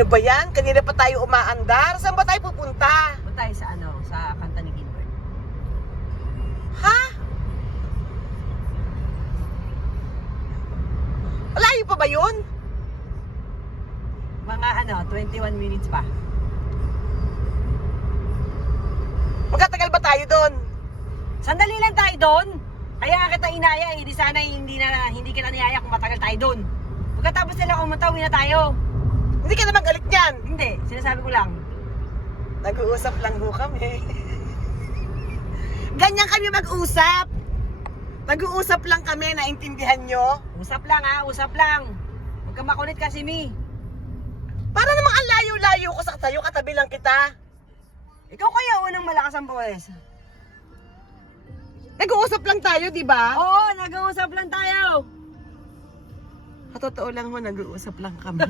Ano ba yan? Kanina pa tayo umaandar. Saan ba tayo pupunta? Punta tayo sa sa kanta ni Gilbert. Ha? Malayo pa ba yun? Mga 21 minutes pa. Magkatagal ba tayo doon? Sandali lang tayo doon. Kaya nga kita inaya di sana hindi kita niyaya kung matagal tayo doon. Pagkatapos nila kumunta, uwi na tayo. Hindi ka naman galit yan. Hindi, sinasabi ko lang. Nag-uusap lang ho kami. Ganyan kami mag-usap. Nag-uusap lang kami, naintindihan nyo? Usap lang usap lang. Huwag ka makulit kasi, Mi. Para namang ang layo-layo ko sa tayo, katabi lang kita. Ikaw kaya unang malakas ang boses. Nag-uusap lang tayo, di ba? Oo, nag-uusap lang tayo. Totoo lang ho, nag-uusap lang kami.